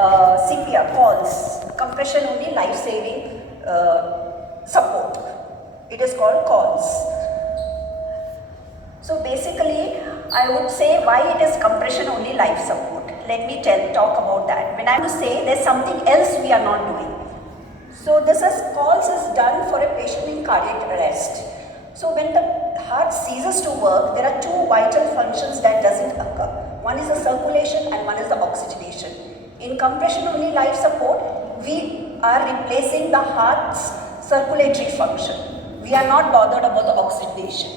CPR, COLS, compression only life saving support. It is called COLS. So basically, I would say why it is compression only life support. Let me talk about that. When I am to say there's something else we are not doing. So this is COLS is done for a patient in cardiac arrest. So when the heart ceases to work, there are two vital functions that doesn't occur. One is the circulation and one is the oxygenation. In compression only life support, we are replacing the heart's circulatory function. We are not bothered about the oxygenation.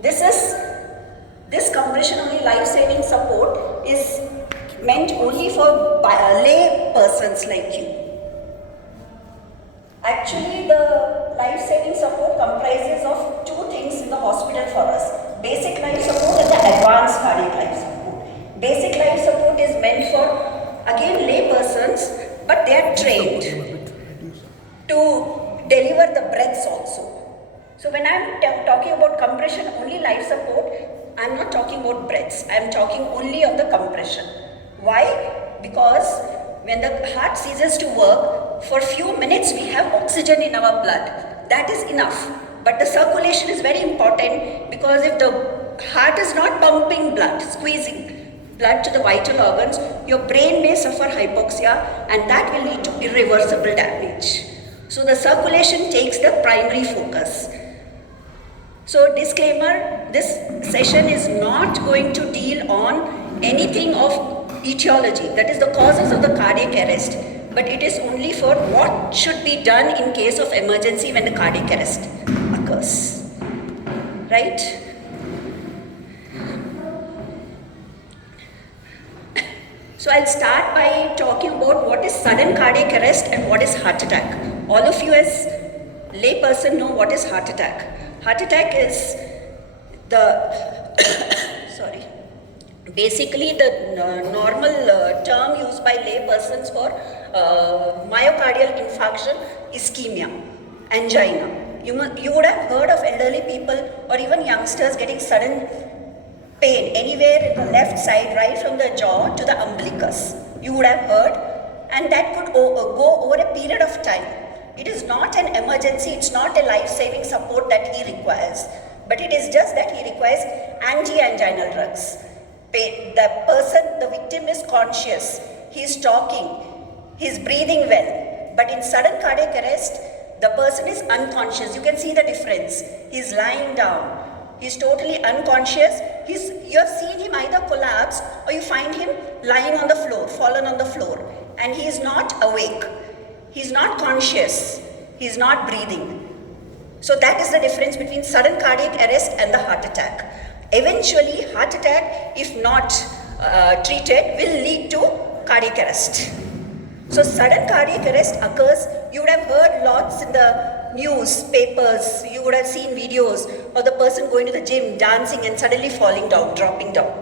This compression only life saving support is meant only for lay persons like you. Actually, the life-saving support comprises of two things in the hospital for us. Basic life support and the advanced cardiac life support. Basic life support is meant for, again, lay persons, but they are trained to deliver the breaths also. So when I am talking about compression only life support, I am not talking about breaths. I am talking only of the compression. Why? Because when the heart ceases to work, for few minutes we have oxygen in our blood. That is enough. But the circulation is very important, because if the heart is not pumping blood, squeezing blood to the vital organs, your brain may suffer hypoxia, and that will lead to irreversible damage. So the circulation takes the primary focus. So disclaimer, this session is not going to deal on anything of etiology, that is the causes of the cardiac arrest, but it is only for what should be done in case of emergency when the cardiac arrest occurs. Right? So I'll start by talking about what is sudden cardiac arrest and what is heart attack. All of you as lay person know what is heart attack. Heart attack is the basically the normal term used by lay persons for myocardial infarction, ischemia, angina. You would have heard of elderly people or even youngsters getting sudden pain anywhere in the left side, right from the jaw to the umbilicus. You would have heard, and that could go over a period of time. It is not an emergency, it's not a life-saving support that he requires, but it is just that he requires anti-anginal drugs. The victim is conscious, he is talking, he is breathing well, but in sudden cardiac arrest, the person is unconscious. You can see the difference. He is lying down, he is totally unconscious. You have seen him either collapse or you find him lying on the floor, fallen on the floor, and he is not awake, he is not conscious, he is not breathing. So that is the difference between sudden cardiac arrest and the heart attack. Eventually, heart attack, if not treated, will lead to cardiac arrest. So sudden cardiac arrest occurs, you would have heard lots in the newspapers, you would have seen videos of the person going to the gym, dancing and suddenly falling down, dropping down,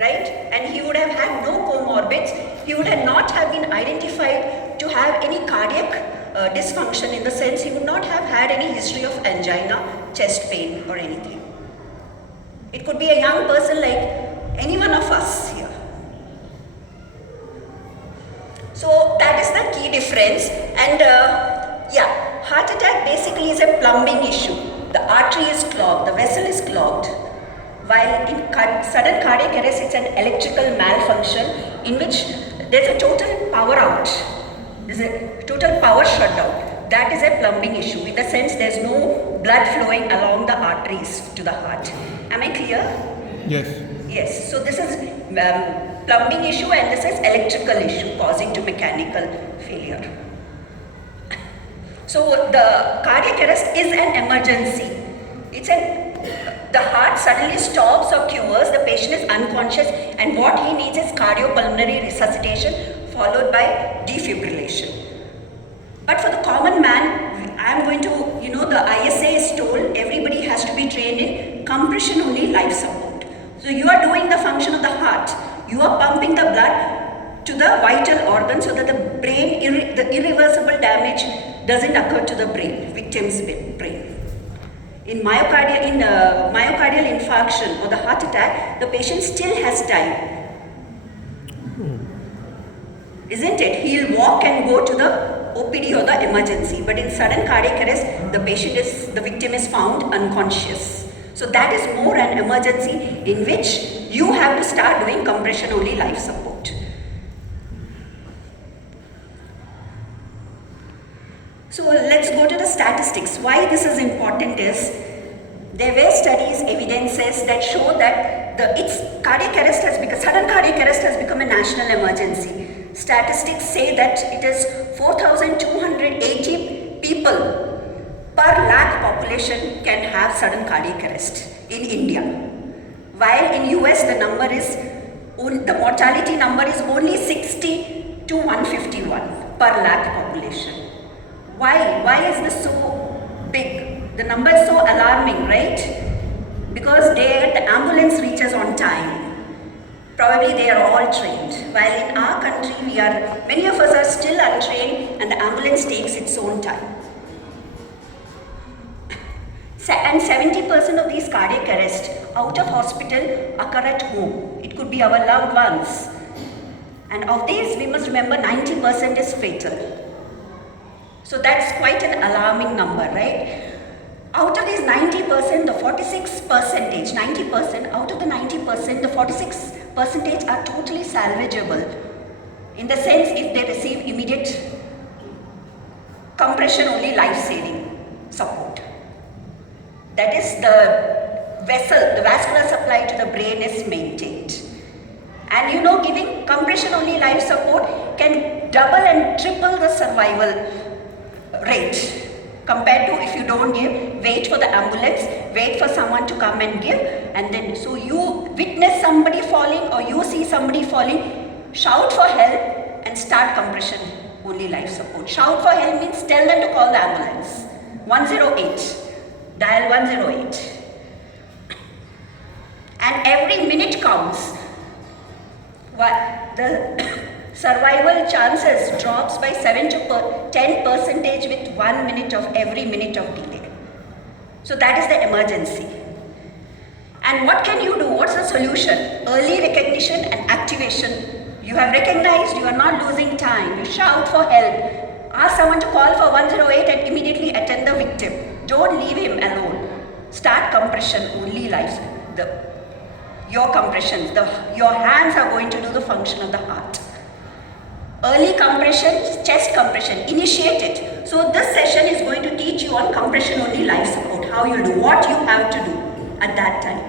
right? And he would have had no comorbids, he would have not have been identified to have any cardiac dysfunction, in the sense he would not have had any history of angina, chest pain or anything. It could be a young person like any one of us here. So that is the key difference. And heart attack basically is a plumbing issue. The artery is clogged, the vessel is clogged. While in sudden cardiac arrest, it's an electrical malfunction in which there's a total power out. There's a total power shutdown. That is a plumbing issue, in the sense there's no blood flowing along the arteries to the heart. Am I clear? Yes. Yes. So this is plumbing issue, and this is electrical issue causing to mechanical failure. So the cardiac arrest is an emergency. The heart suddenly stops or cures, the patient is unconscious, and what he needs is cardiopulmonary resuscitation followed by defibrillation. But for the common man, I am going to, the ISA is told everybody has to be trained in compression only life support. So you are doing the function of the heart. You are pumping the blood to the vital organ so that the brain, the irreversible damage doesn't occur to the brain, victim's brain. In myocardial infarction or the heart attack, the patient still has time. isn't it? He'll walk and go to the OPD or the emergency, but in sudden cardiac arrest, the victim is found unconscious. So that is more an emergency in which you have to start doing compression only life support. So let's go to the statistics. Why this is important is, there were studies, evidences that show that sudden cardiac arrest has become a national emergency. Statistics say that it is 4,280 people per lakh population can have sudden cardiac arrest in India. While in US the mortality number is only 60 to 151 per lakh population. Why? Why is this so big? The number is so alarming, right? Because the ambulance reaches on time. Probably they are all trained. While in our country, many of us are still untrained and the ambulance takes its own time. And 70% of these cardiac arrests out of hospital occur at home. It could be our loved ones. And of these, we must remember 90% is fatal. So that's quite an alarming number, right? Out of these 90%, the 46%, 90%, out of the 90%, the 46% are totally salvageable. In the sense, if they receive immediate compression only life-saving support. That is, the vascular supply to the brain is maintained. And giving compression only life support can double and triple the survival rate compared to if you don't give, wait for the ambulance, wait for someone to come and give, and then so you witness somebody falling or you see somebody falling, shout for help and start compression only life support. Shout for help means tell them to call the ambulance. 108. Dial 108. And every minute counts. The survival chances drops by 7 to 10% with 1 minute of every minute of delay. So that is the emergency. And what can you do? What's the solution? Early recognition and activation. You have recognized, you are not losing time. You shout for help. Ask someone to call for 108 and immediately attend the victim. Don't leave him alone. Start compression only life. Your compressions, your hands are going to do the function of the heart. Early compression, chest compression, initiate it. So this session is going to teach you on compression only life support, how you do, what you have to do at that time.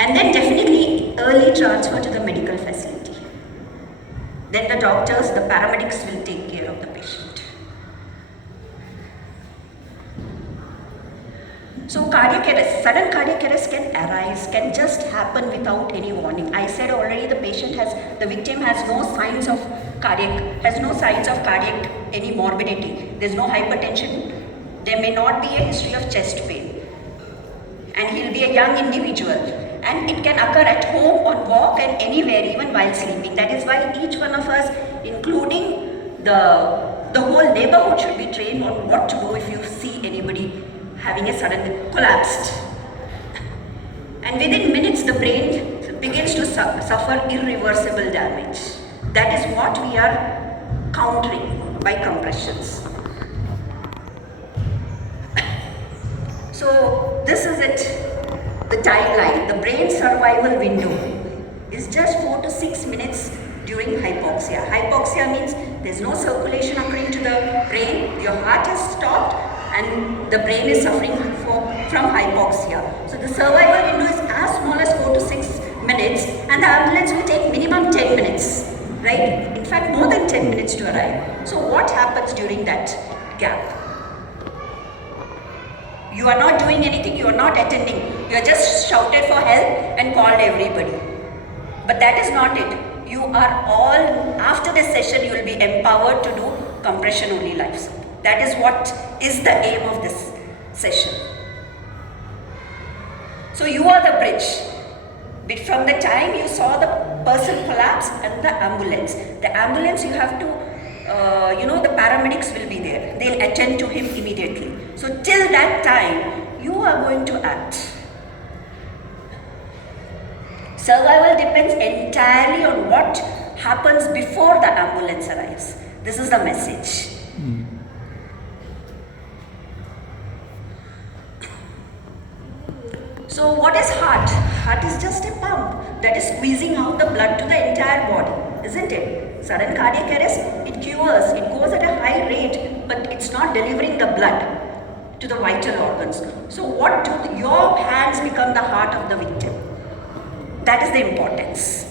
And then definitely early transfer to the medical facility. Then the doctors, the paramedics will take care of the patient. So cardiac arrest, sudden cardiac arrest can just happen without any warning. I said already the victim has no signs of cardiac, any morbidity. There's no hypertension. There may not be a history of chest pain. And he'll be a young individual. And it can occur at home, on walk and anywhere, even while sleeping. That is why each one of us, including the whole neighborhood, should be trained on what to do if you see anybody having a sudden collapsed. And within minutes, the brain begins to suffer irreversible damage. That is what we are countering by compressions. So this is it, the timeline. The brain survival window is just 4 to 6 minutes during hypoxia. Hypoxia means there's no circulation occurring to the brain, your heart has stopped, and the brain is suffering from hypoxia. So the survival window is as small as 4 to 6 minutes, and the ambulance will take minimum 10 minutes, right? In fact, more than 10 minutes to arrive. So what happens during that gap? You are not doing anything, you are not attending. You are just shouted for help and called everybody. But that is not it. You are all, after this session, you will be empowered to do compression only life support. That is what is the aim of this session. So you are the bridge. But from the time you saw the person collapse and the ambulance you have to, the paramedics will be there. They'll attend to him immediately. So till that time, you are going to act. Survival depends entirely on happens before the ambulance arrives. This is the message. So what is heart? Heart is just a pump that is squeezing out the blood to the entire body, isn't it? Sudden cardiac arrest, it cures, it goes at a high rate, but it's not delivering the blood to the vital organs. So what do your hands become the heart of the victim? That is the importance.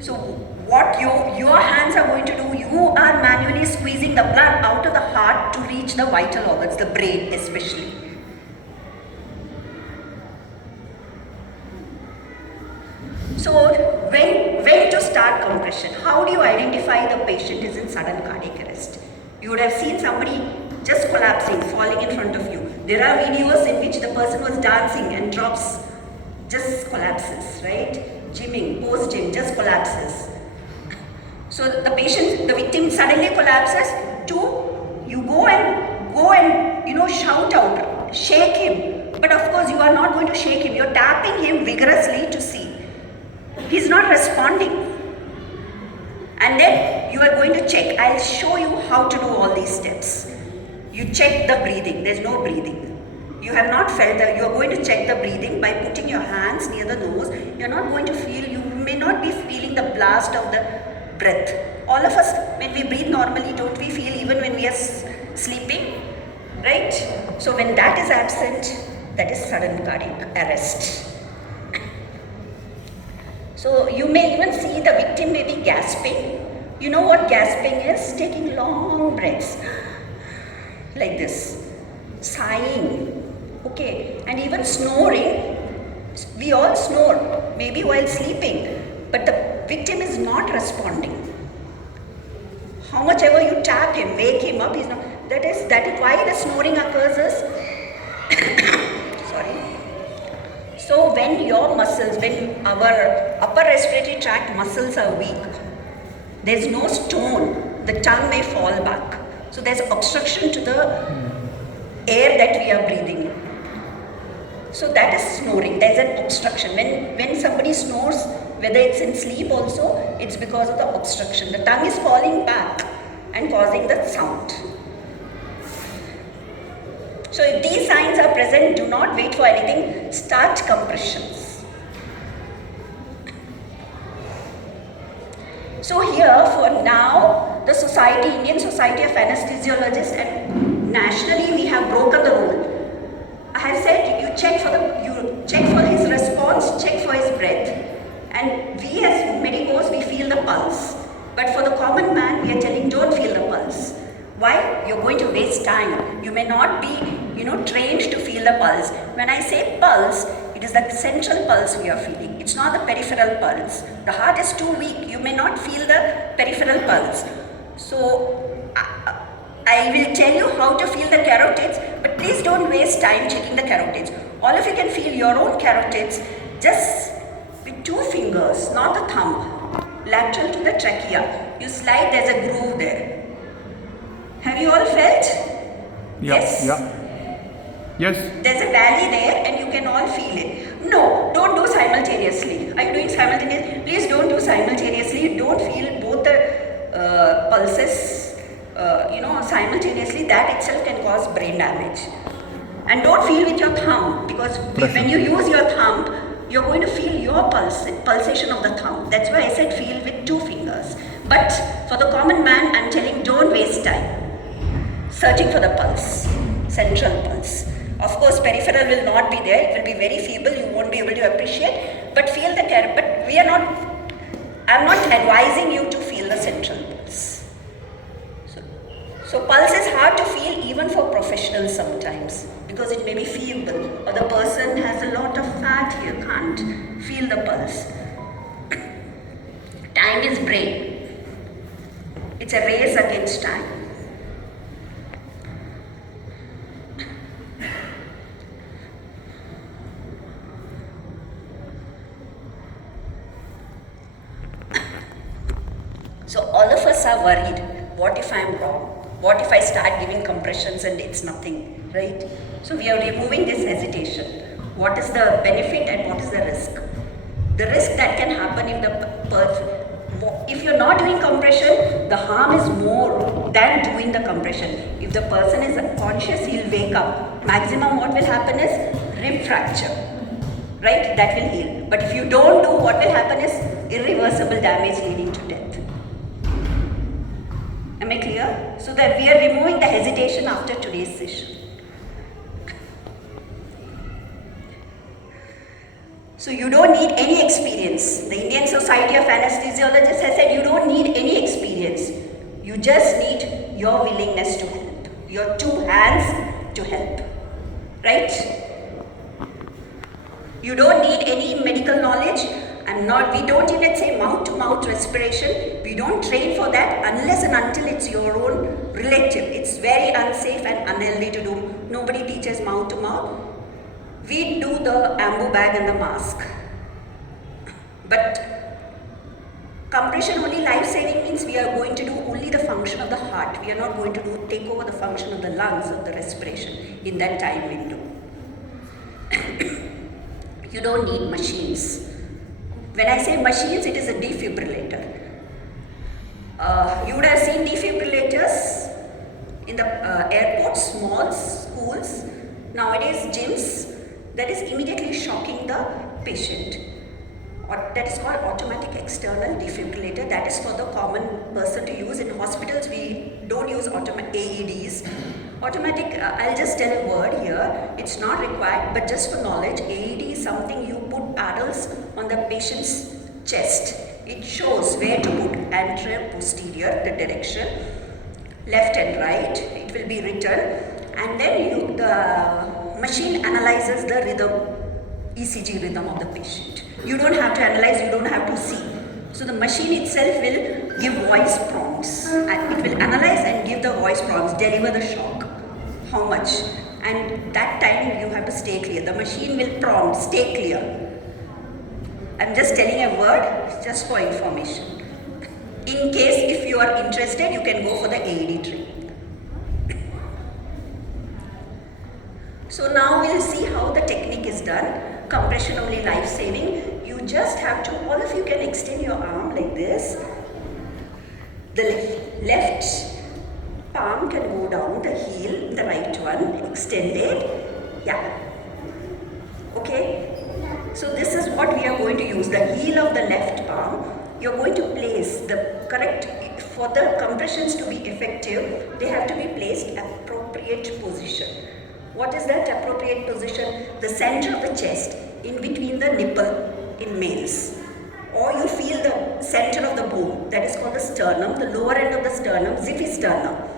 So what your hands are going to do, you are manually squeezing the blood out of the heart to reach the vital organs, the brain especially. So when to start compression? How do you identify the patient is in sudden cardiac arrest? You would have seen somebody just collapsing, falling in front of you. There are videos in which the person was dancing and drops, just collapses, right? Gymming, post-gym, just collapses. So the patient, the victim suddenly collapses. Two, you go and shout out, shake him. But of course you are not going to shake him. You're tapping him vigorously to see. He's not responding. And then you are going to check. I'll show you how to do all these steps. You check the breathing. There's no breathing. You have not felt that. You are going to check the breathing by putting your hands near the nose. You're not going to feel, you may not be feeling the blast of the breath. All of us, when we breathe normally, don't we feel even when we are sleeping? Right? So when that is absent, that is sudden cardiac arrest. So you may even see the victim may be gasping. You know what gasping is? Taking long breaths. Like this. Sighing. Okay. And even snoring. We all snore. Maybe while sleeping. But the victim is not responding. How much ever you tap him, wake him up, he's not. That is why the snoring occurs is sorry. So when your muscles, when our upper respiratory tract muscles are weak, there's no stone, the tongue may fall back. So there's obstruction to the air that we are breathing in. So that is snoring, there's an obstruction. When somebody snores, whether it's in sleep also, it's because of the obstruction. The tongue is falling back and causing the sound. So if these signs are present, do not wait for anything, start compressions. So here for now, the society, Indian Society of Anesthesiologists, and nationally we have broken the rule. I have said you check for his response, check for his breath. And we as medicos, we feel the pulse. But for the common man, we are telling don't feel the pulse. Why? You're going to waste time. You may not be, trained to feel the pulse. When I say pulse, it is the central pulse we are feeling. It's not the peripheral pulse. The heart is too weak. You may not feel the peripheral pulse. So, I will tell you how to feel the carotids, but please don't waste time checking the carotids. All of you can feel your own carotids just with 2 fingers, not the thumb, lateral to the trachea. You slide, there's a groove there. Have you all felt? Yes. Yeah. Yes. There's a valley there and you can all feel it. No, don't do simultaneously. Are you doing simultaneously? Please don't do simultaneously. Don't feel both the pulses, simultaneously. That itself can cause brain damage. And don't feel with your thumb, because when you use your thumb, you're going to feel your pulsation of the thumb. That's why I said feel with 2 fingers. But for the common man, I'm telling don't waste time searching for the pulse, central pulse. Of course, peripheral will not be there. It will be very feeble. You won't be able to appreciate. But feel the care. But I'm not advising you to feel the central pulse. So pulse is hard to feel even for professionals sometimes, because it may be feeble, or the person has a lot of fat here, can't feel the pulse. Time is brain. It's a race against time. So all of us are worried, what if I'm wrong? What if I start giving compressions and it's nothing, right? So we are removing this hesitation. What is the benefit and what is the risk? The risk that can happen if the If you're not doing compression, the harm is more than doing the compression. If the person is conscious, he'll wake up. Maximum what will happen is rib fracture, right? That will heal. But if you don't do, what will happen is irreversible damage leading to death. Am I clear? So that we are removing the hesitation after today's session. So you don't need any experience. The Indian Society of Anesthesiologists has said you don't need any experience. You just need your willingness to help. Your two hands to help. Right? You don't need any medical knowledge. We don't even say mouth-to-mouth respiration. We don't train for that unless and until it's your own relative. It's very unsafe and unhealthy to do. Nobody teaches mouth-to-mouth. We do the ambu bag and the mask. But compression only life-saving means we are going to do only the function of the heart. We are not going to take over the function of the lungs or the respiration in that time window. You don't need machines. When I say machines, it is a defibrillator. You would have seen defibrillators in the airports, malls, schools, nowadays gyms. That is immediately shocking the patient. That is called automatic external defibrillator. That is for the common person to use. In hospitals, we don't use AEDs. Automatic, I'll just tell a word here. It's not required, but just for knowledge, AED is something you put paddles on the patient's chest. It shows where to put anterior, posterior, the direction, left and right. It will be written, and then the machine analyzes the rhythm, ECG rhythm of the patient. You don't have to analyze, you don't have to see. So the machine itself will give voice prompts, and it will analyze and give the voice prompts, deliver the shock, how much, and that time you have to stay clear. The machine will prompt, stay clear. I'm just telling a word just for information. In case if you are interested, you can go for the AED training. So now we'll see how the technique is done. Compression only life-saving. You just have to, all of you can extend your arm like this. The left palm can go down, the heel, the right one, extended. Yeah. Okay. So this is what we are going to use. The heel of the left palm, you're going to place the correct, for the compressions to be effective, they have to be placed appropriate position. What is that appropriate position? The center of the chest, in between the nipple in males. Or you feel the center of the bone, that is called the sternum, the lower end of the sternum, xiphisternum.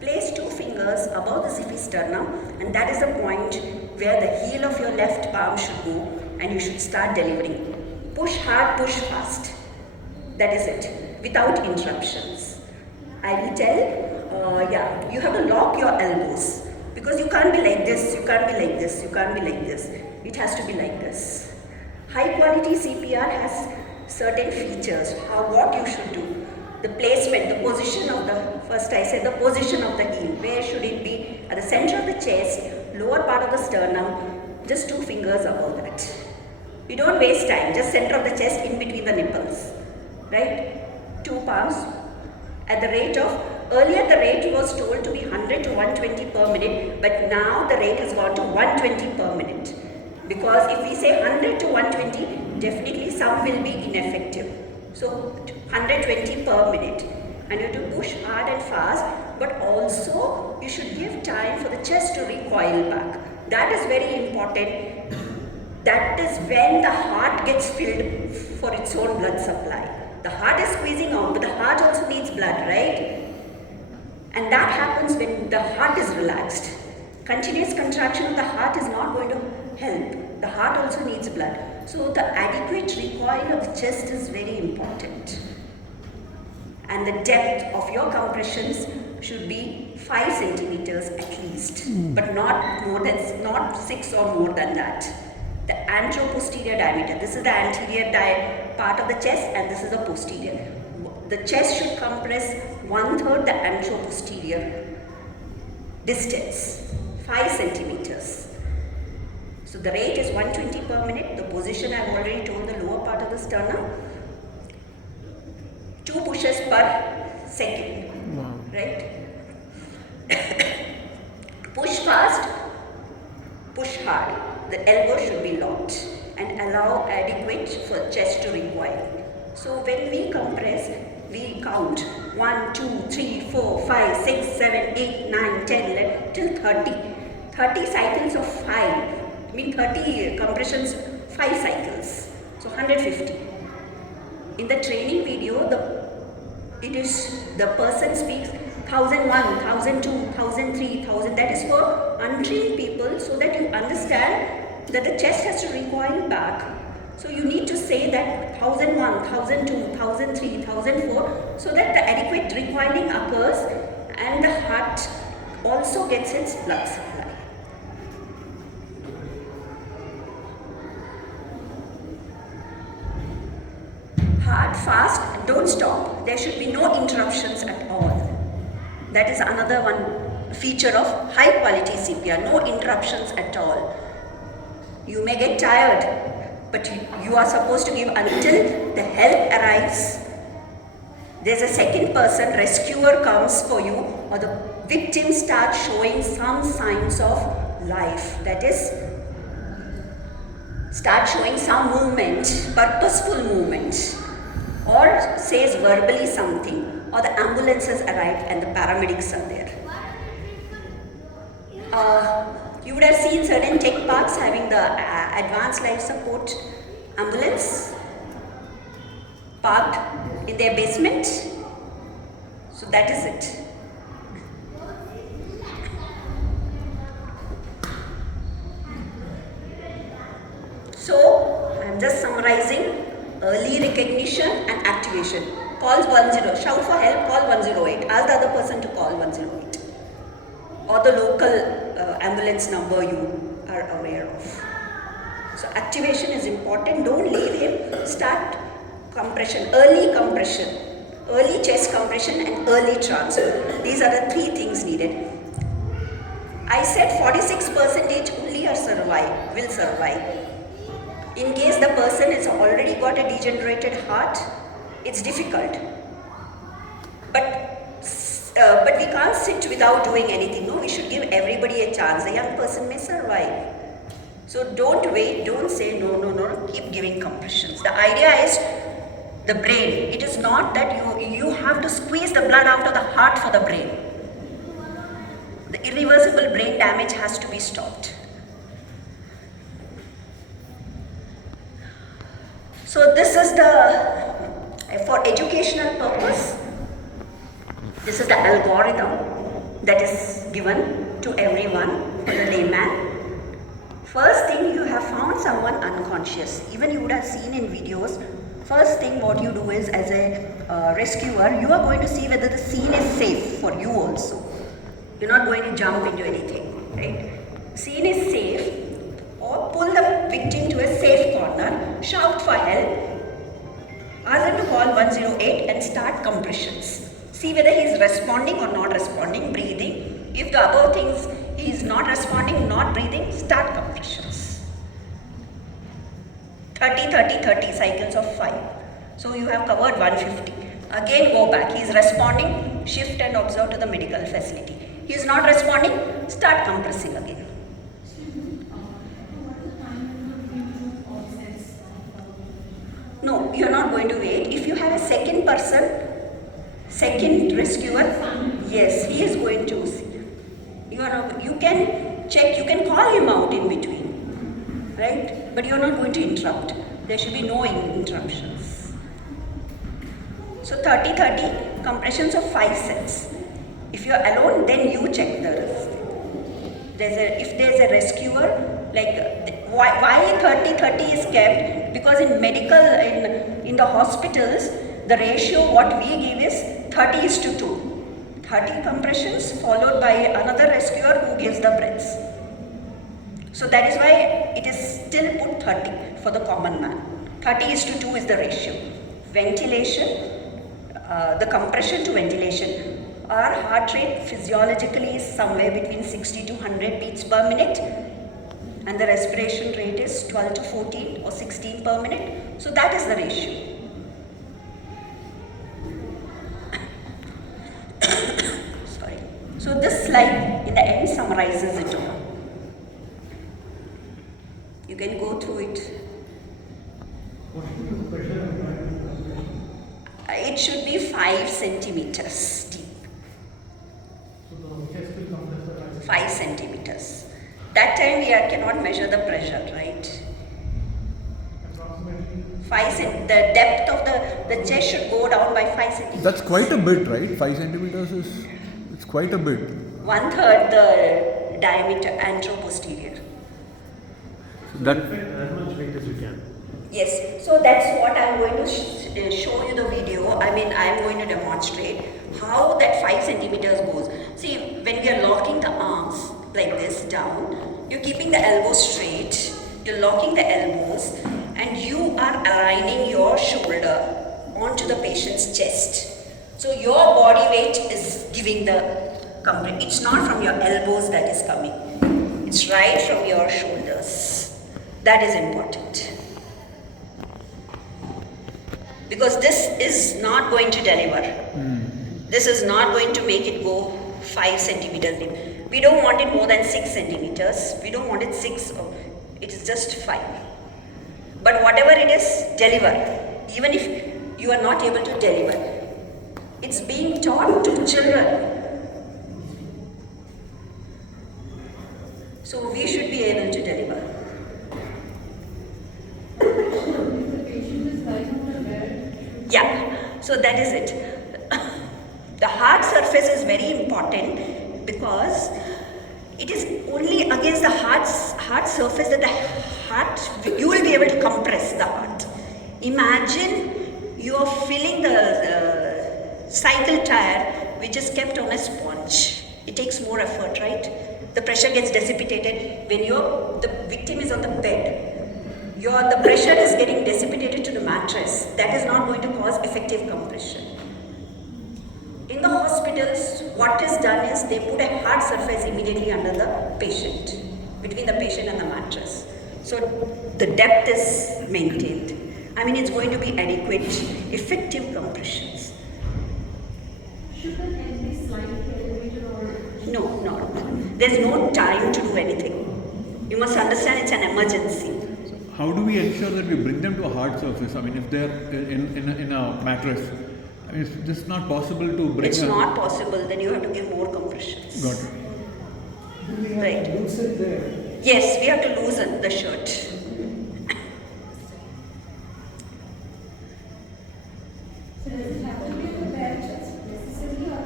Place 2 fingers above the xiphisternum, and that is the point where the heel of your left palm should go, and you should start delivering. Push hard, push fast. That is it, without interruptions. I will tell, you have to lock your elbows. Because you can't be like this, you can't be like this, you can't be like this. It has to be like this. High quality CPR has certain features, what you should do. The placement, the position of the, first I said the position of the heel. Where should it be? At the center of the chest, lower part of the sternum, just 2 fingers above that. We don't waste time, just center of the chest in between the nipples. Right? 2 palms at the rate of, earlier the rate was told to be 100 to 120 per minute, but now the rate has gone to 120 per minute. Because if we say 100 to 120, definitely some will be ineffective. So 120 per minute. And you have to push hard and fast, but also you should give time for the chest to recoil back. That is very important. That is when the heart gets filled for its own blood supply. The heart is squeezing out, but the heart also needs blood, right? And that happens when the heart is relaxed. Continuous contraction of the heart is not going to help. The heart also needs blood. So the adequate recoil of the chest is very important. And the depth of your compressions should be 5 centimeters at least, but not 6 or more than that. The anteroposterior diameter, this is the anterior part of the chest, and this is the posterior. The chest should compress 1/3 the anteroposterior distance, 5 centimeters. So the rate is 120 per minute. The position I have already told, the lower part of the sternum. 2 pushes per second, Wow. right? Push fast, push hard. The elbow should be locked and allow adequate for chest to recoil. So when we compress, we count 1, 2, 3, 4, 5, 6, 7, 8, 9, 10, 11 till 30. 30 cycles of 5. I mean 30 compressions, 5 cycles. So 150. In the training video, the person speaks 1001, 1002, 1003, 1000. That is for untrained people, so that you understand that the chest has to recoil back. So you need to say that 1001, 1002, 1003, 1004, so that the adequate recoiling occurs and the heart also gets its blood supply. Hard, fast, and don't stop. There should be no interruptions at all. That is another one feature of high quality CPR, no interruptions at all. You may get tired, but you are supposed to give until the help arrives. There's a second person, rescuer comes for you, or the victim starts showing some signs of life. That is, start showing some movement, purposeful movement, or says verbally something, or the ambulance has arrived and the paramedics are there. You would have seen certain tech parks having the advanced life support ambulance parked in their basement. So that is it. So I am just summarizing: early recognition and activation. Calls 10, shout for help, call 108. Ask the other person to call 108. Or the local ambulance number you are aware of. So activation is important. Don't leave him. Start compression, early chest compression and early transfer. These are the 3 things needed. I said 46% only will survive. In case the person has already got a degenerated heart, it's difficult. But we can't sit without doing anything. No, we should give everybody a chance. A young person may survive. So don't wait, don't say no, keep giving compressions. The idea is the brain. It is not that you have to squeeze the blood out of the heart for the brain. The irreversible brain damage has to be stopped. So this is for educational purpose, this is the algorithm that is given to everyone, for the layman. First thing, you have found someone unconscious. Even you would have seen in videos, first thing what you do is, as a rescuer, you are going to see whether the scene is safe for you also. You're not going to jump into anything, right? Scene is safe, or pull the victim to a safe corner, shout for help, ask them to call 108 and start compressions. See whether he is responding or not responding, breathing. If the above things he is not responding, not breathing, start compressions. 30 cycles of 5. So you have covered 150. Again go back. He is responding, shift and observe to the medical facility. He is not responding, start compressing again. No, you are not going to wait. If you have a second person, second rescuer, yes, he is going to see. You can check, you can call him out in between, right? But you are not going to interrupt. There should be no interruptions. So 30 compressions of 5 sets. If you are alone, then you check the risk. If there is a rescuer, like why 30 is kept? Because in medical, in the hospitals, the ratio what we give is 30:2. 30 compressions followed by another rescuer who gives the breaths. So that is why it is still put 30 for the common man. 30:2 is the ratio. Ventilation, the compression to ventilation. Our heart rate physiologically is somewhere between 60 to 100 beats per minute, and the respiration rate is 12 to 14 or 16 per minute. So that is the ratio. So this slide in the end summarizes it all. You can go through it. It should be 5 centimeters deep. 5 centimeters. That time we cannot measure the pressure, right? 5 the depth of the chest should go down by 5 centimeters. That's quite a bit, right? 5 centimeters it's quite a bit. 1/3 the diameter anteroposterior. That As much weight as you can. Yes, so that's what I'm going to show you the video. I mean, I'm going to demonstrate how that 5 centimeters goes. See, when we are locking the arms like this down, you're keeping the elbows straight, you're locking the elbows, and you are aligning your shoulder onto the patient's chest. So your body weight is giving the compression. It's not from your elbows that is coming. It's right from your shoulders. That is important. Because this is not going to deliver. This is not going to make it go 5 centimeters deep. We don't want it more than 6 centimeters. We don't want it 6. It is just 5. But whatever it is, deliver. Even if you are not able to deliver. It's being taught to children. So we should be able to deliver. Yeah, so that is it. The hard surface is very important because it is only against the hard surface that the heart, you will be able to compress the heart. Imagine you are filling the cycle tire which is kept on a sponge. It takes more effort, right? The pressure gets dissipated when the victim is on the bed. The pressure is getting dissipated to the mattress. That is not going to cause effective compression. In the hospitals, what is done is they put a hard surface immediately under the patient, between the patient and the mattress. So the depth is maintained. I mean, it's going to be adequate, effective compressions. Should an end be slightly elevated or? No. There's no time to do anything. You must understand it's an emergency. how do we ensure that we bring them to a hard surface? I mean, if they're in a mattress, I mean, it's just not possible to bring. It's not possible. Then you have to give more compressions. Got it. Do we have Right. to loosen there? Yes, we have to loosen the shirt. So does it have to be in the bare chest necessarily, or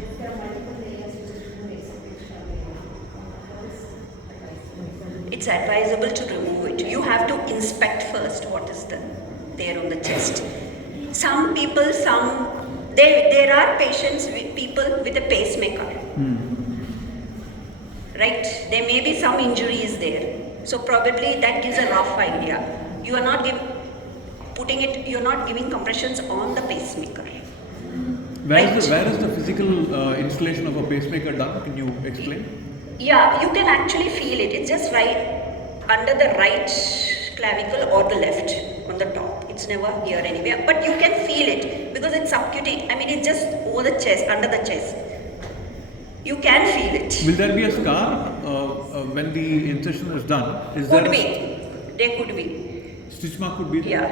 if there are multiple layers, you just make some extra layer? What is advisable? It's advisable to remove it. You have to inspect first what is there on the chest. Some people, there are patients with people with a pacemaker. Right? There may be some injuries there. So probably that gives a rough idea. You are not you're not giving compressions on the pacemaker. Where is the physical installation of a pacemaker done? Can you explain? Yeah, you can actually feel it. It's just right under the right clavicle or the left on the top. It's never here anywhere, but you can feel it because it's subcutaneous. I mean, it's just over the chest, under the chest. You can feel it. Will there be a scar when the incision is done? Could be. There could be. Stitch mark could be there? Yeah.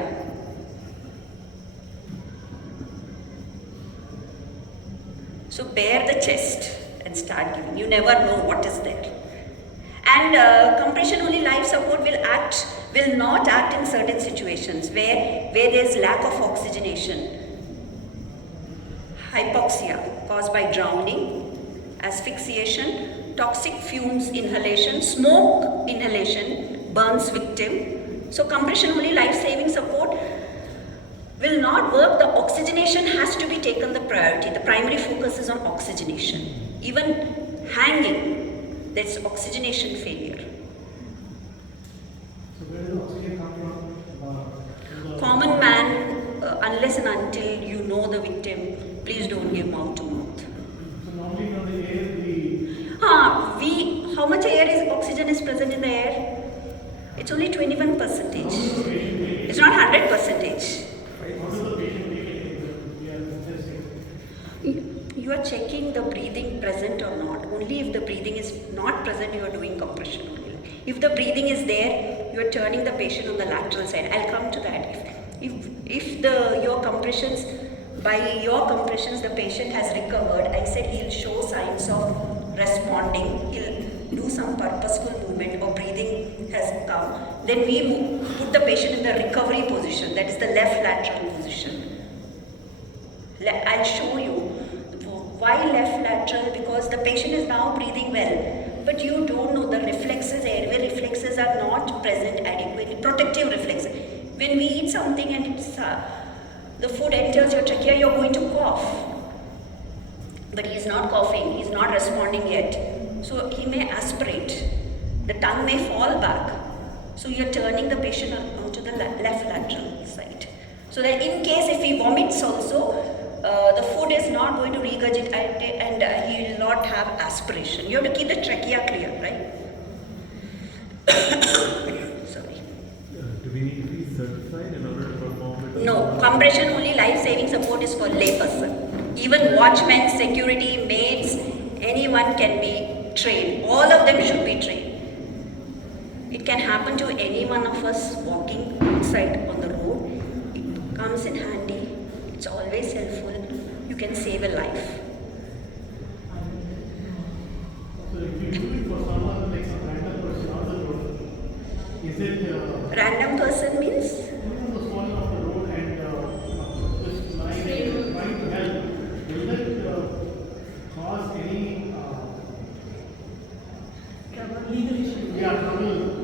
So bare the chest and start giving. You never know what is there. And compression only life support will not act in certain situations where there is lack of oxygenation, hypoxia caused by drowning, asphyxiation, toxic fumes inhalation, smoke inhalation burns victim. So compression only life-saving support will not work. The oxygenation has to be taken the priority. The primary focus is on oxygenation. Even hanging, there's oxygenation failure. So where does oxygen come from? Common man, unless and until you know the victim, please don't give mouth to mouth. So normally on the air How much oxygen is present in the air? It's only 21%. It's not 100%. how does the patient take it? We are testing. You you are checking the breathing present or not. Only if the breathing is not present, you are doing compression only. If the breathing is there, you are turning the patient on the lateral side. I'll come to that. If your compressions, by your compressions, the patient has recovered, I said he'll show signs of responding. He'll do some purposeful movement or breathing has come. Then we put the patient in the recovery position. That is the left lateral position. I'll show you. Why left lateral? Because the patient is now breathing well, but you don't know the reflexes, airway reflexes are not present adequately, protective reflexes. When we eat something and the food enters your trachea, you're going to cough. But he's not coughing, he's not responding yet. So he may aspirate, the tongue may fall back. So you're turning the patient onto the left lateral side. So that in case if he vomits also, the food is not going to regurgitate and he will not have aspiration. You have to keep the trachea clear, right? Sorry. Do we need to be certified in order to perform it? No, compression only life-saving support is for layperson. Even watchmen, security, maids, anyone can be trained. All of them should be trained. It can happen to any one of us walking outside on the road. It comes in handy. It's always helpful. You can save a life. So if you do it for someone like some random person on the road, is it Random person means? someone was falling off the road and just trying to help? Will that cause any legal issue? Yeah, trouble.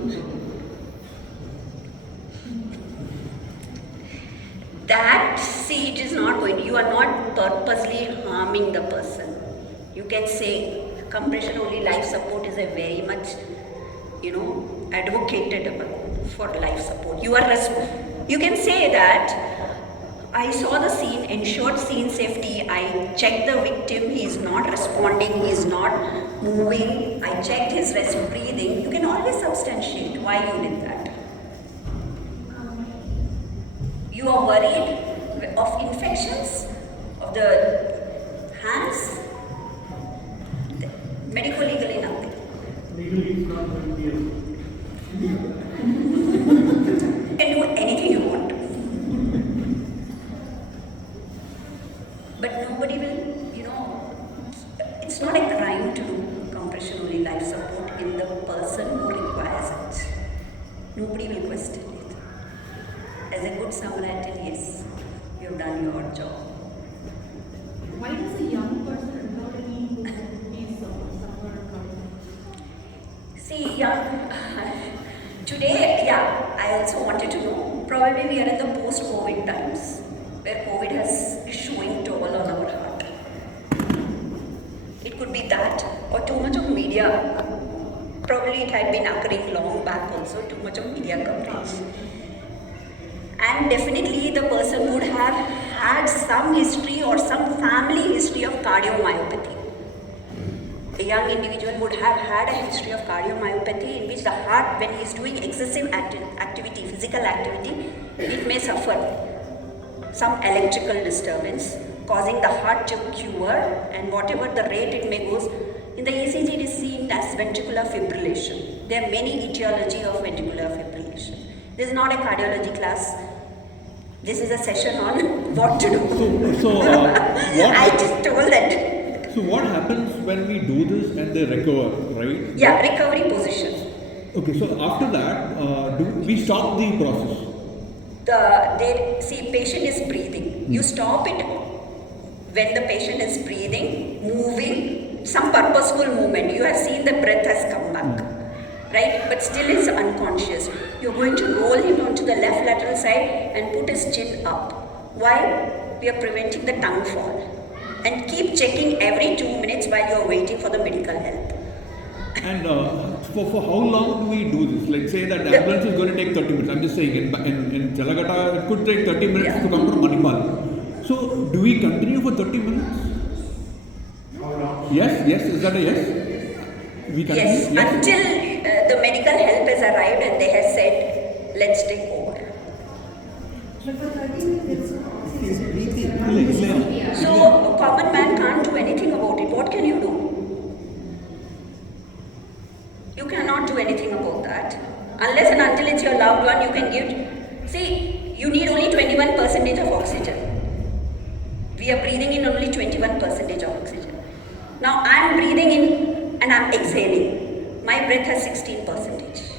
That, see, it is not going to, you are not purposely harming the person. You can say compression only life support is a very much, advocated for life support. You can say that I saw the scene, ensured scene safety, I checked the victim, he is not responding, he is not moving, I checked his breathing. You can always substantiate why you did that. You are worried of infections of the hands? Medical, legally nothing. Legally, it's not going to be You can do anything you want. But nobody will, it's not a crime to do compression only life support in the person who requires it. Nobody will question it. As a good Samaritan, yes, you've done your job. Why does a young person not need to be suffered from? See, today, I also wanted to know, probably we are in the post-COVID times, where COVID is showing toll on our heart. It could be that, or too much of media. Probably it had been occurring long back also, too much of media coverage. And definitely the person would have had some history or some family history of cardiomyopathy. A young individual would have had a history of cardiomyopathy in which the heart, when he is doing excessive activity, physical activity, it may suffer some electrical disturbance, causing the heart to cure, and whatever the rate it may go, in the ECG it is seen as ventricular fibrillation. There are many etiology of ventricular fibrillation. This is not a cardiology class. This is a session on what to do. So I just told that. So what happens when we do this and they recover, right? Yeah, recovery position. Okay, so after that, do we stop the process? Patient is breathing. You stop it when the patient is breathing, moving, some purposeful movement. You have seen the breath has come back, right? But still is unconscious. You're going to roll him onto the left lateral side and put his chin up. Why? We are preventing the tongue fall. And keep checking every 2 minutes while you're waiting for the medical help. And for how long do we do this? Like say that the ambulance is going to take 30 minutes. I'm just saying in Chalagata it could take 30 minutes to come from Manipal. So do we continue for 30 minutes? Yes, is that a yes? We continue? Yes, until the medical help has arrived and they have said, let's take over. But for 30 minutes, So a common man can't do anything. 21% of oxygen. Now I'm breathing in and I'm exhaling. My breath has 16%.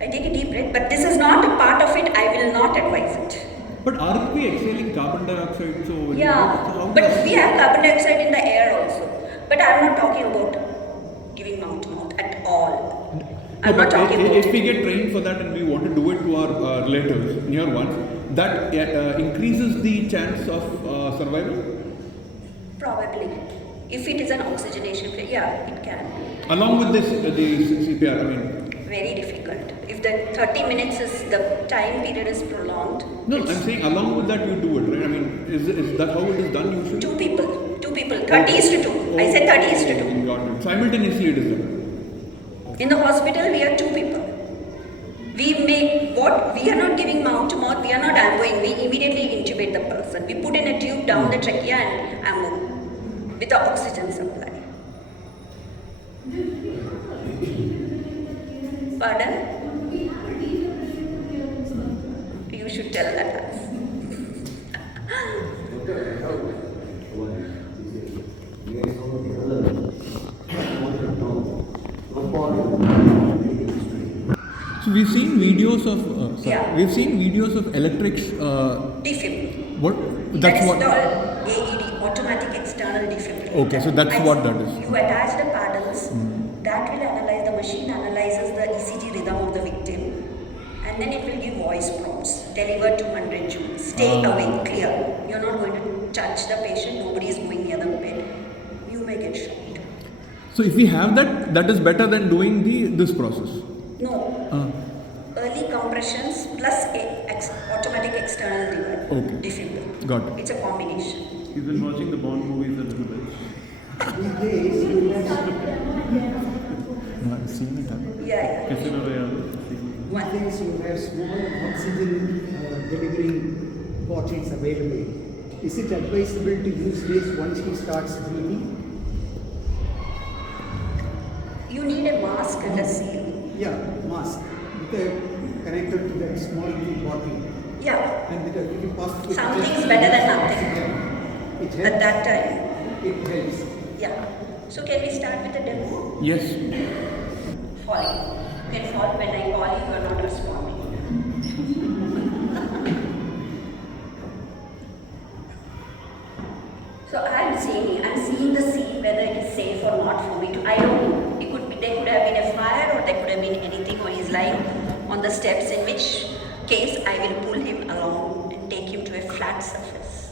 I take a deep breath, but this is not a part of it. I will not advise it. But aren't we exhaling carbon dioxide? So when Yeah, so how but we have carbon dioxide in the air also. But I'm not talking about giving mouth to mouth at all. I'm not talking about if we get trained for that and we want to do it to our relatives, near ones, that increases the chance of survival? probably. If it is an oxygenation failure, yeah, it can. Along with this, the CPR, I mean. Very difficult. If the 30 minutes is the time period is prolonged. No, I'm saying along with that you do it, right? I mean, is that how it is done usually? Two people, 30 is to 2. I said 30 is to 2. Got it. Simultaneously it is done. In the hospital, we are 2 people. We are not giving mouth to mouth, we are not amboing, we immediately intubate the person. We put in a tube down the trachea and ambo with the oxygen supply. Pardon? You should tell that us. So we've seen videos of Yeah. we've seen videos of electrics. Defib. What? That That's is what. called AED, automatic external defibrillator. Okay, so that's what that is. You attach the paddles, that will analyze, the machine analyzes the ECG rhythm of the victim, and then it will give voice prompts, deliver 200 joules, stay awake, clear. You're not going to touch the patient, nobody is going near the bed, you may get shocked. So if we have that, that is better than doing this process. No, early compressions plus automatic external defibrillator. Got it. It's a combination. He's been watching the Bond movies a little bit. These days, you have, No, I've seen it happen. Yeah. Casino Royale. these days you have small oxygen delivering bottles available. Is it advisable to use this once he starts breathing? You need a mask and a seal. Yeah, mask. Connected to that small bottle. Yeah. And if you pass it, Something's better than nothing. It helps. At that time. It helps. Yeah. So can we start with the demo? Yes. Falling. You can fall when I call you, you are not responding. So I'm seeing the scene whether it is safe or not for me to, I don't know. There could have been a fire or there could have been anything, or he's lying on the steps, in which case I will pull him along and take him to a flat surface.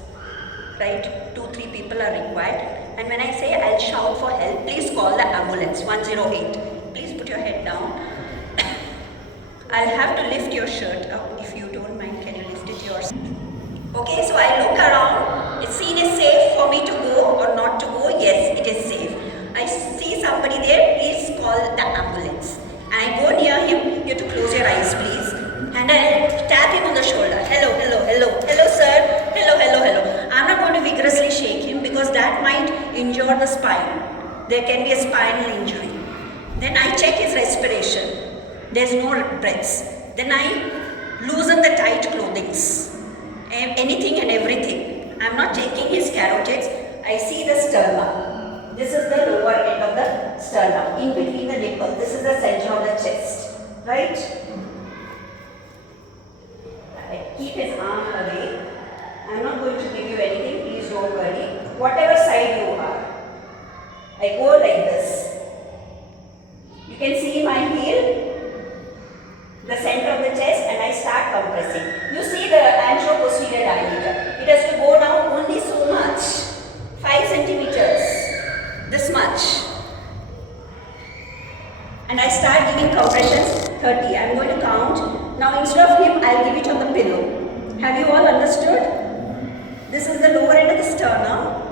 Right? 2-3 people are required. And when I say I'll shout for help, please call the ambulance, 108. Please put your head down. I'll have to lift your shirt up. If you don't mind, can you lift it yourself? Okay, so I look around. The scene is safe for me to go or not to go? Yes, it is safe. I see somebody there, please call the ambulance. And I go near him, you have to close your eyes please. And I tap him on the shoulder. Hello, hello, hello, hello sir, hello, hello, hello. I'm not going to vigorously shake him because that might injure the spine. There can be a spinal injury. Then I check his respiration. There's no breaths. Then I loosen the tight clothings. Anything and everything. I'm not taking his carotids. I see the sternum. This is the lower end of the sternum, in between the nipple. This is the center of the chest, right? I keep his arm away. I'm not going to give you anything, please don't worry. Whatever side you are, I go like this. You can see my heel, the center of the chest, and I start compressing. You see the anteroposterior diameter. It has to go down only so much, 5 centimeters. This much. And I start giving compressions 30. I'm going to count. Now instead of him, I'll give it on the pillow. Have you all understood? This is the lower end of the sternum,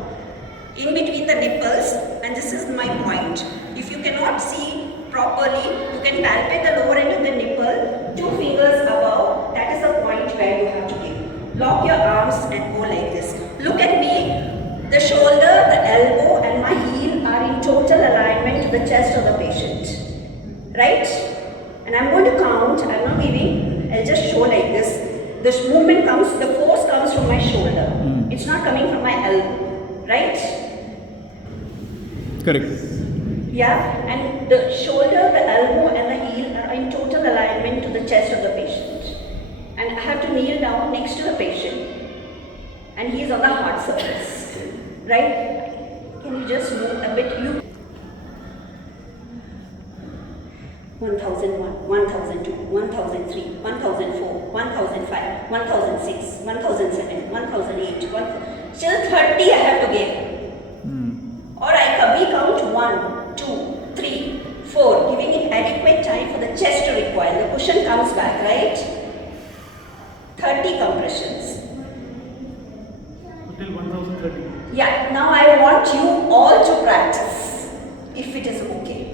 in between the nipples, and this is my point. If you cannot see properly, you can palpate the lower end of the nipple, 2 fingers above, that is the point where you have to give. Lock your arms and go like this. Look at me. The shoulder, the elbow and my heel are in total alignment to the chest of the patient. Right? And I'm going to count, I'm not giving, I'll just show like this. This movement comes, the force comes from my shoulder. It's not coming from my elbow, right? Correct. Yeah, and the shoulder, the elbow and the heel are in total alignment to the chest of the patient. And I have to kneel down next to the patient. And he is on the hard surface, right? Can you just move a bit? 1001, 1002, 1003, 1004, 1005, 1006, 1007, 1008, still 30 I have to give. Or we count 1, 2, 3, 4, giving it adequate time for the chest to recoil. The cushion comes back, right? 30 compressions. Till 1030. Yeah, now I want you all to practice, if it is okay.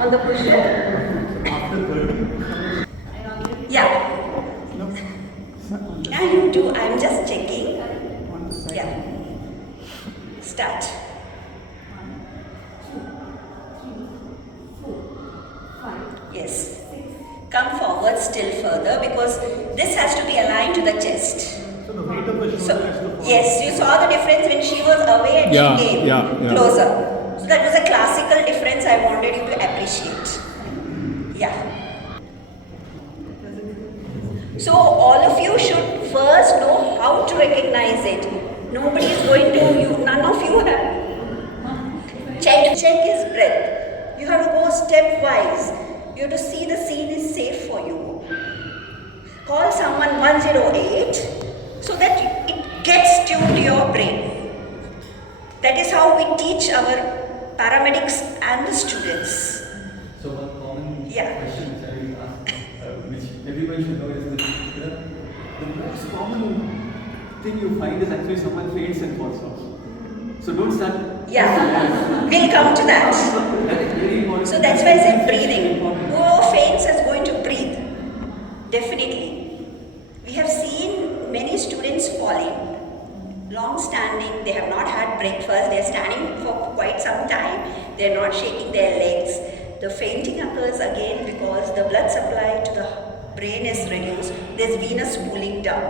On the cushion. Yeah. Yeah, you do. I'm just checking. Yeah. Start. Yes. Come forward still further because this has to be aligned to the chest. So the weight of the shoulder has to fall. Yes, you saw the difference when she was away and Yeah, she came yeah. closer. So that was a classical difference I wanted you to appreciate. Yeah. So all of you should first know how to recognize it. Nobody is going to, none of you have. Check his breath. You have to go stepwise. You have to see the scene is safe for you. Call someone 108 so that it gets tuned to your brain. That is how we teach our paramedics and the students. So one common Yeah. question which I will ask, which everyone should know is that the most common thing you find is actually someone faints and falls off. So don't start. Yeah, we'll come to that. That is very important. So that's why I said breathing. Whoever faints is going to breathe. Definitely. We have seen many students falling. Long standing, they have not had breakfast, they are standing for quite some time, they are not shaking their legs. The fainting occurs again because the blood supply to the brain is reduced, there's venous cooling down.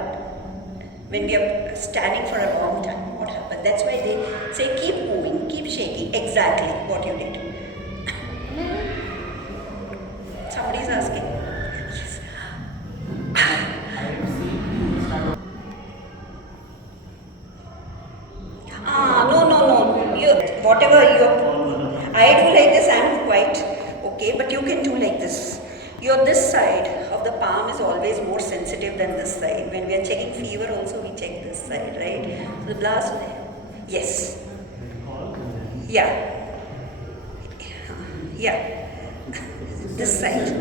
When we are standing for a long time, what happens? That's why they say keep moving, keep shaking, exactly what you did. Somebody is asking. Yes. No. Whatever I do like this, I'm quite okay, but you can do like this. This side of the palm is always more sensitive than this side. When we are checking fever also, we check this side, right? So the blast, yes. Yeah. This side.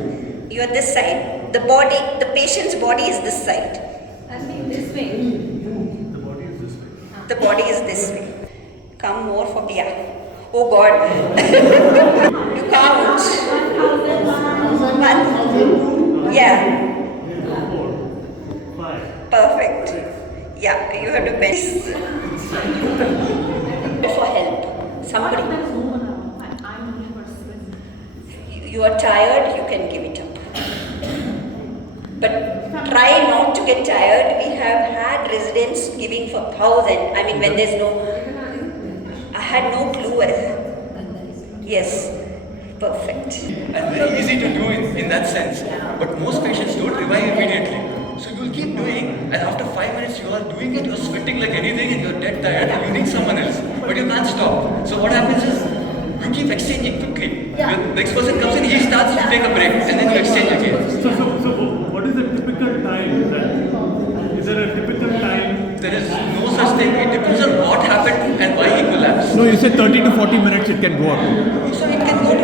You are this side. The body, the patient's body is this side. I think this way. The body is this way. The body is this way. Come more for yeah. Oh God. You count. 1. Yeah. 4, 5. Perfect. Yeah, you have to bend. For help. Somebody. You are tired, you can give it up. But try not to get tired. We have had residents giving for 1,000. I mean, when there's I had no clue. Yes, perfect. And very easy to do in that sense. But most patients don't revive immediately. So you'll keep doing, and after 5 minutes you are doing it, you're sweating like anything, and you're dead tired, and you need someone else. But you can't stop. So what happens is, you keep exchanging quickly. The next person comes in, he starts to take a break, and then you exchange again. So what is the typical time that, is there a typical time? There is no such thing. It depends on what happened and why he collapsed. No, you said 30 to 40 minutes it can go up. So it can go to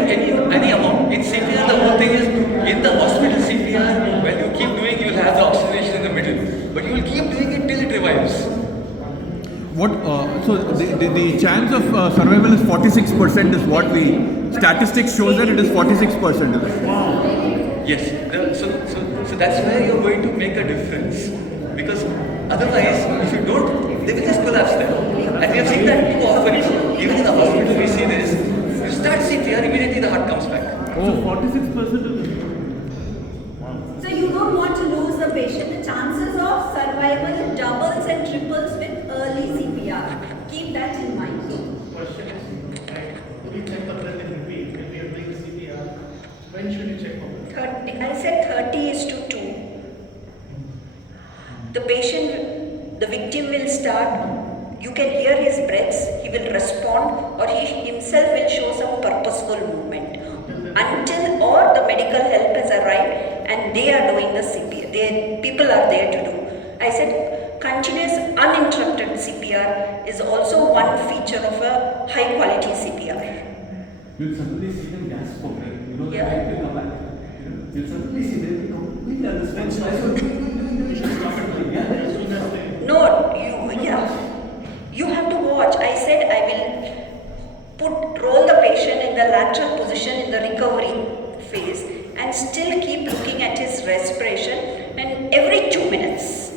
any amount. In CPR, the whole thing is, in the hospital CPR, when you keep doing, you'll have the oxygenation in the middle. But you will keep doing it till it revives. What? So the chance of survival is 46% is what we statistics shows that it is 46%. Wow. Yes. So that's where you're going to make a difference. Because otherwise, if you don't, they will just collapse there. And we have seen that too often. Even in the hospital, we see this. You start CPR, immediately the heart comes back. So 46% is the victim will start, you can hear his breaths, he will respond, or he himself will show some purposeful movement until or the medical help has arrived and they are doing the CPR. People are there to do. I said continuous uninterrupted CPR is also one feature of a high quality CPR. You'll suddenly see them gasp for breath. You know, Yeah. they come back. You know, you'll suddenly see them completely understand. So I said, stop it. Yeah, as soon as they. No, you have to watch. I said I will roll the patient in the lateral position in the recovery phase and still keep looking at his respiration, and every 2 minutes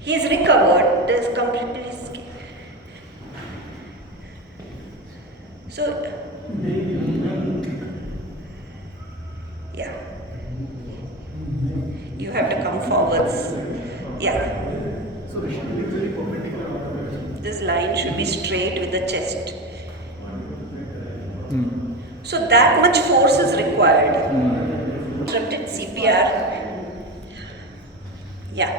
he is recovered. There is completely so yeah, you have to come forwards. Yeah. So they should be very perpendicular. This line should be straight with the chest. So that much force is required. Interrupted CPR. Yeah.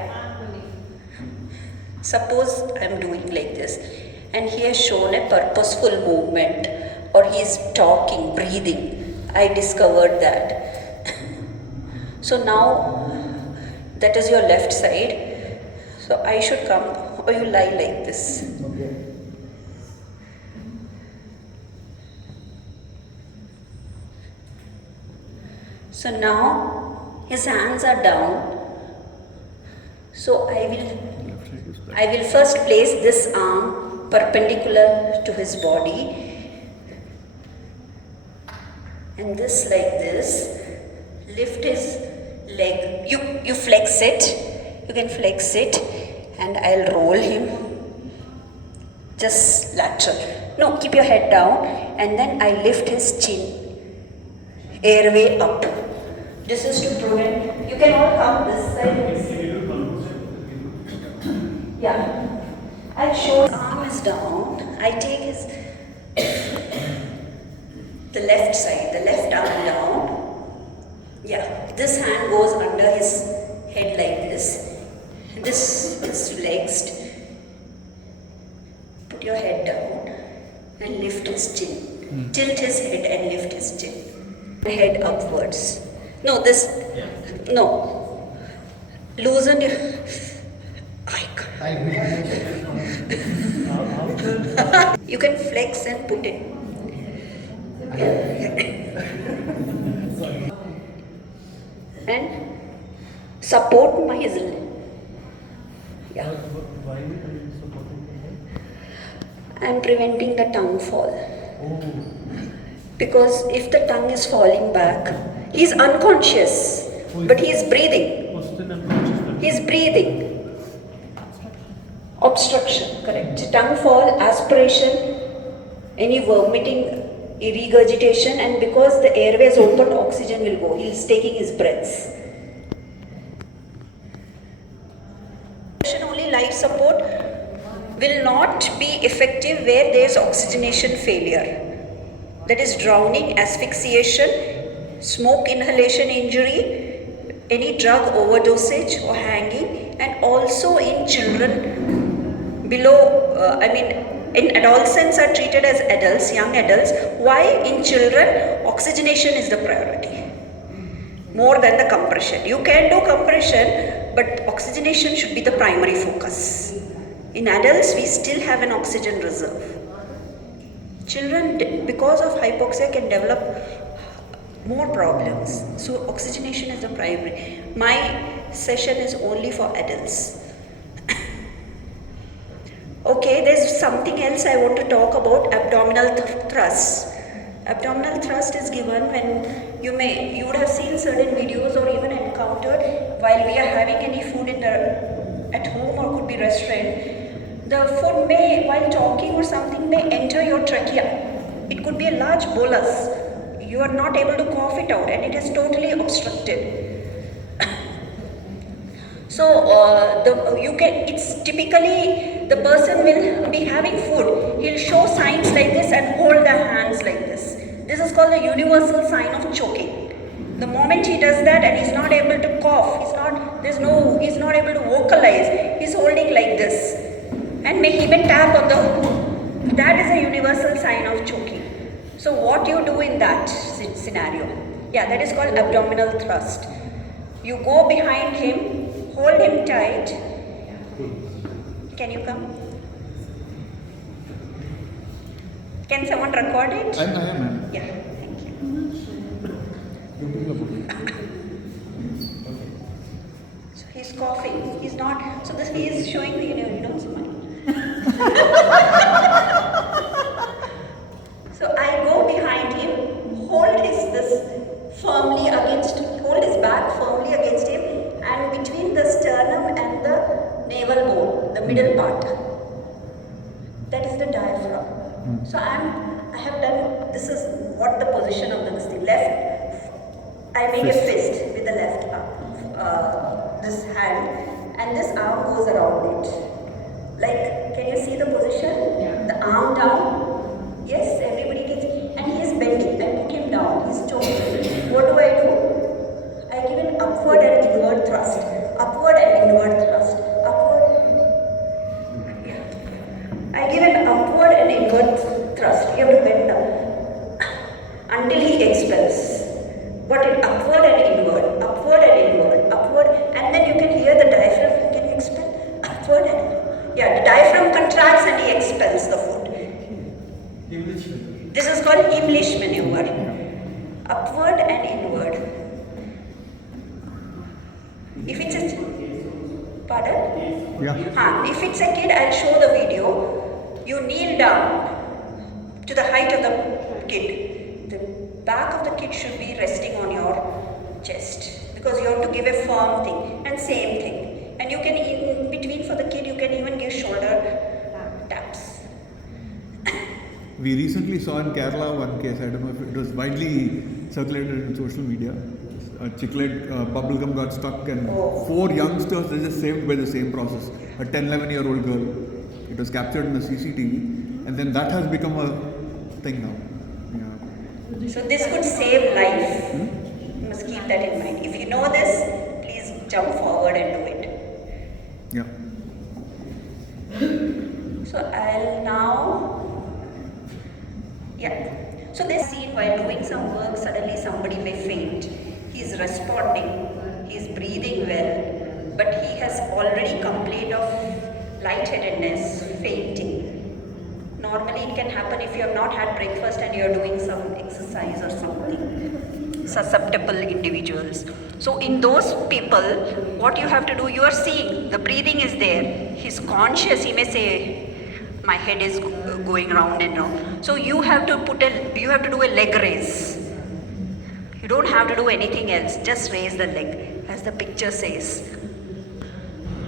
Suppose I am doing like this and he has shown a purposeful movement, or he is talking, breathing. I discovered that. So now that is your left side. So I should come, or you lie like this. Okay. So now his hands are down. So I will first place this arm perpendicular to his body, and this like this. Lift his leg. You flex it. You can flex it, and I'll roll him. Just lateral. No, keep your head down, and then I lift his chin. Airway up. This is to prevent. You can all come this side. Yeah. I'll show. His arm is down. I take his the left side, the left arm down. Yeah. This hand goes under his head like this. This is flexed. Put your head down and lift his chin. Tilt his head and lift his chin. Head upwards. No, this. No. Loosen your. You can flex and put it. And support my yeah. I am preventing the tongue fall. Because if the tongue is falling back, he is unconscious, but he is breathing. He is breathing. Obstruction, correct. Tongue fall, aspiration, any vomiting, regurgitation, and because the airway is open, oxygen will go. He is taking his breaths. Only life support will not be effective where there is oxygenation failure. That is drowning, asphyxiation, smoke inhalation injury, any drug overdosage or hanging, and also in children below, in adolescents are treated as adults, young adults. Why? In children, oxygenation is the priority more than the compression. You can do compression, but oxygenation should be the primary focus. In adults, we still have an oxygen reserve. Children, because of hypoxia, can develop more problems. So oxygenation is the primary. My session is only for adults. Okay, there's something else I want to talk about, abdominal thrust. Abdominal thrust is given when you would have seen certain videos or even encountered while we are having any food at home or could be restaurant. The food may, while talking or something, may enter your trachea. It could be a large bolus. You are not able to cough it out and it is totally obstructed. So it's typically the person will be having food. He'll show signs like this and hold the hands like this. This is called the universal sign of choking. The moment he does that and he's not able to cough, he's not he's not able to vocalize. He's holding like this. And he may tap on the, that is a universal sign of choking. So what you do in that scenario? Yeah, that is called abdominal thrust. You go behind him, hold him tight. Can you come? Can someone record it? I am. Yeah, thank you. So he's coughing. He's not. So he is showing the you don't smile. So I go behind him, hold his back firmly against him, and between the sternum and the navel bone, the middle part. That is the diaphragm. So I have done. This is what the position of this thing. Left. I make a fist with the left arm, this hand, and this arm goes around it. Like, can you see the position? Yeah. The arm down. Yes, everybody gets. And he is bending. I put him down. He's choking. What do? I give an upward and inward thrust. Upward and inward thrust. Upward. I give an upward and inward thrust. You have to bend down until he expels. But it upward and inward, upward and inward, upward, and then you can hear the diaphragm. Can you expel? Upward and inward. Yeah, the diaphragm contracts and he expels the food. This is called English maneuver. Upward and inward. If it's a pardon? Yeah. If it's a kid, I'll show the video. You kneel down to the height of the kid. The back of the kid should be resting on your chest because you have to give a firm thing. And same thing. And you can, in between for the kid, you can even give shoulder taps. We recently saw in Kerala one case, I don't know if it was widely circulated in social media. A chiclet bubblegum got stuck and 4 youngsters were just saved by the same process. A 10-11-year-old girl. It was captured in the CCTV and then that has become a thing now. Yeah. So this could save life. You must keep that in mind. If you know this, please jump forward and do it. Yeah. So I'll now, so this scene while doing some work, suddenly somebody may faint. He's responding, he's breathing well, but he has already complained of lightheadedness, fainting. Normally it can happen if you have not had breakfast and you are doing some exercise or something. Susceptible individuals. So in those people, what you have to do, you are seeing, the breathing is there. He's conscious, he may say, my head is going round and round. So you have to do a leg raise. You don't have to do anything else, just raise the leg, as the picture says.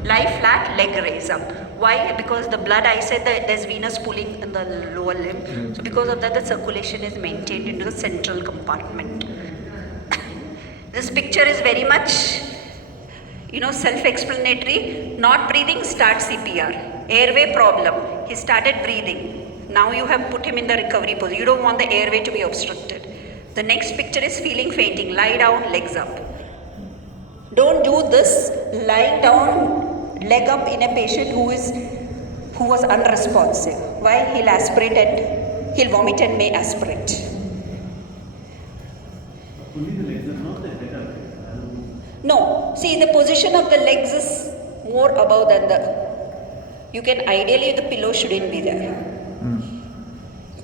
Lie flat, leg raise up. Why? Because the blood, I said that there's venous pooling in the lower limb. So because of that, the circulation is maintained into the central compartment. This picture is very much, self-explanatory. Not breathing, start CPR. Airway problem, he started breathing. Now you have put him in the recovery position. You don't want the airway to be obstructed. The next picture is feeling fainting. Lie down, legs up. Don't do this lying down, leg up in a patient who was unresponsive. Why? He'll aspirate and he'll vomit and may aspirate. Only the legs are not that better. No. See, the position of the legs is more above than ideally the pillow shouldn't be there.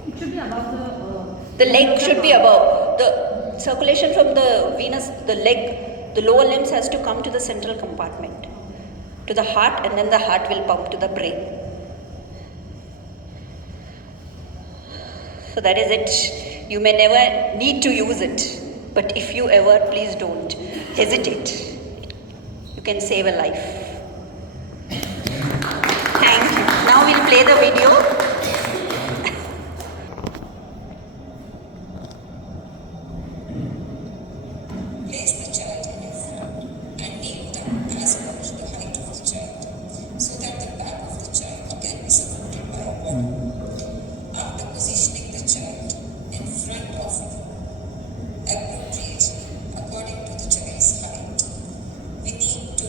It should be above the leg should be above. The circulation from the venous, the lower limbs has to come to the central compartment, to the heart, and then the heart will pump to the brain. So that is it. You may never need to use it, but if you ever, please don't hesitate. You can save a life. Thank you. Now we'll play the video. According to the child's height, we need to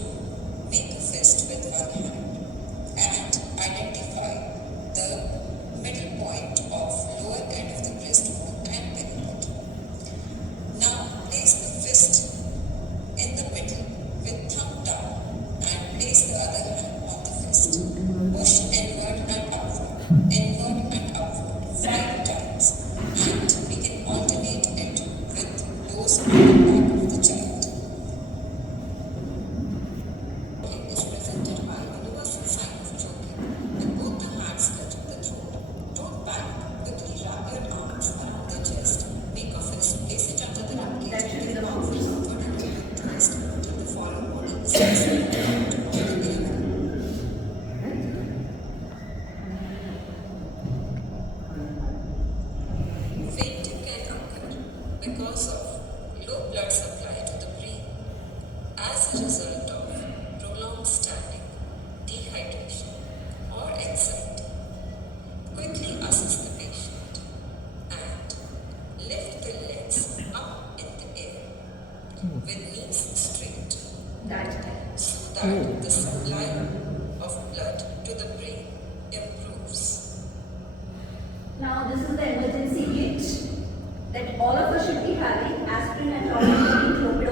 that the supply of blood to the brain improves. Now this is the emergency kit that all of us should be having: aspirin and chlorine,